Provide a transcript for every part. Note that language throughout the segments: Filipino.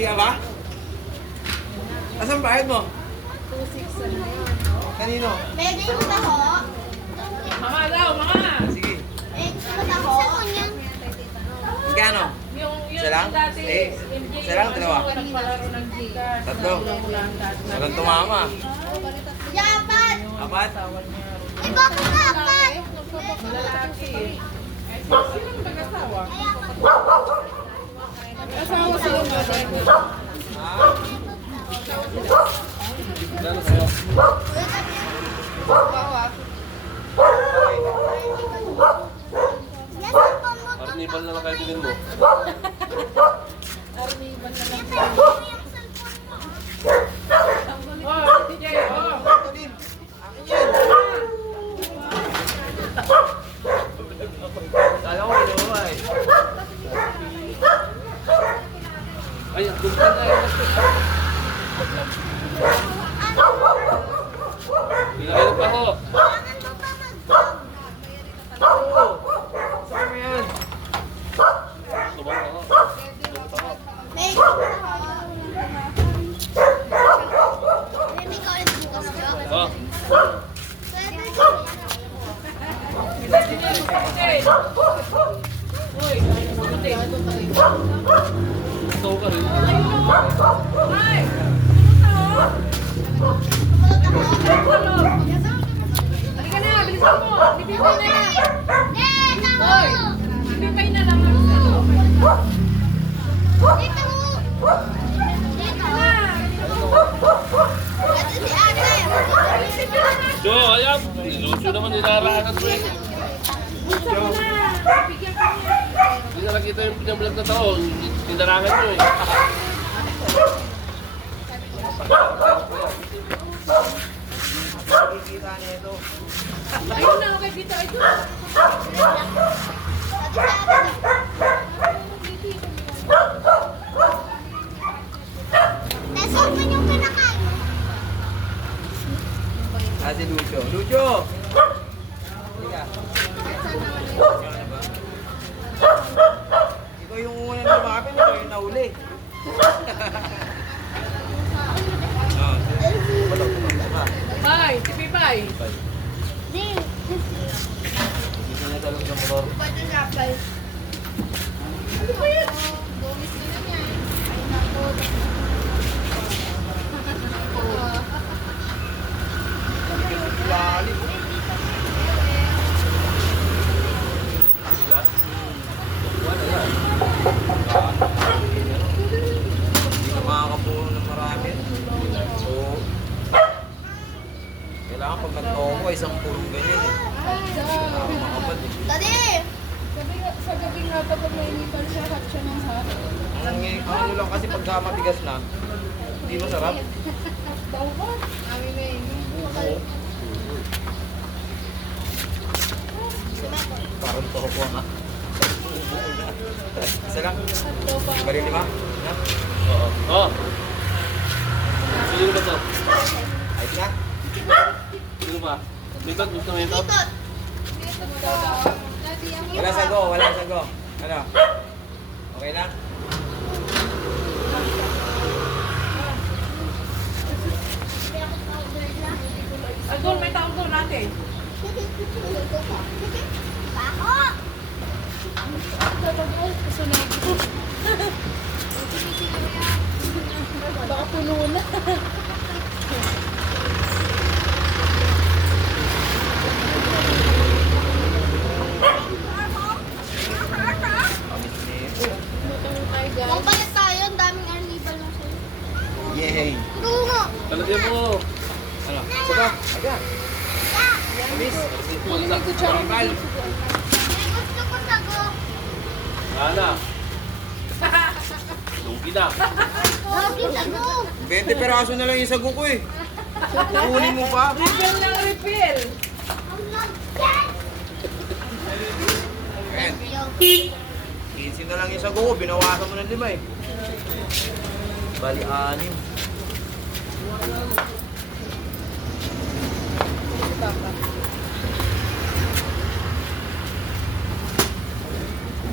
Ready ka ba? Asan bayad mo? 2,600 na yun. Kanino? Pwede mo taho? Mga daw, mga! Sige. Gusto mo taho? Magkano? Yung Isa lang? dati, Eh, isa lang, dalawa? nagpalaro ng Gcash. Tatlo. Walang tumama. Yapat! Apat? Ikaw ko na, apat! Lalaki eh. Sino mag-asawa? Asawa sila mother. Ah. Gano'n sa'yo? Yes, ang pambuto. Carnival na lang kayo bilhin mo. Arniban na lang. Yes, ang yung cellphone mo. Oh, DJ, oh! Tulin. Akin yan. Kala ko kinuha eh. Ay, doon ka na. Bilhin pa ho. Kailangan mo pa mag-vlog. Oo. Saan mo yan? Subang pa ho. May May college bukas ka? Oh, Pwede. DJ! Uy, buti. ikaw ka rin. Ay! Halika na, bilisan mo! Ibibigay na yan! Eh, taho! Hoy! Ibibigay na lang ang sa'yo. Dito mo! Dito mo! Ito si ate. Jo, ayan. Ilusyo naman nilarangan mo eh. Hindi na nakita yung pinablog na tao. Tinarangan mo eh. Nakikita niya ito. Ayun na, okay dito. Ayun. Nasok mo yung pinakain. Ah, si Lucio. Lucio! Halika. Ikaw yung unang lumapit, ikaw yung nahuli. Ah, Bye, tipi bye. Di. dito niya talong sa motor. Pwede na pa. Bonus na lang yan. Ay, nako. Lalim. Wala yan. Hindi ka makakapuno ng marami. So, kailangan pag nagtoko ko, isang pulong ganyan eh. Makakapad eh. Dali! Sa gabi nga ba pag nainipan siya, hot siya ng hot? Ang ano lang kasi pagka matigas na, hindi masarap. Bawal. Amin na yun. Oo. Parang toho ko nga. Isa lang. Tatlo pa. Bali lima. Na? Oo. Oh. Sino ba to? Ayos na. Sino ba? Mitot, gusto mo mitot? Dito! Daddy, ang Wala sago, wala sago. Ano? Okay lang? Agol, may taong doon natin. Bako! baka puno na. Butang tayo guys. Magpalit tayo, ang daming arnibal lang sa'yo. Yay! Tungo! Talagyan mo. Ano? Sago? Aga. Miss. Wala. Karibal. May gusto ko sago. Ana. Lugi na. Lagi sago. 20 peraso na lang yung sago ko eh. Kunin mo pa. Refill lang, refill. Ang lagyan! Ayan. Yung 15 na lang yung sago ko. Binawasan mo ng 5 eh. Bali 6.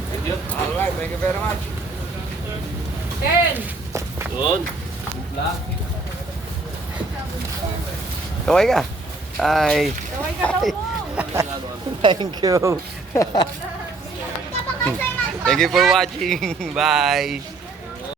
Thank you. Alright, thank you very much. 10. Yun. Kaway ka. Hi. Kaway ka daw mo. Thank you. Thank you for watching. Bye.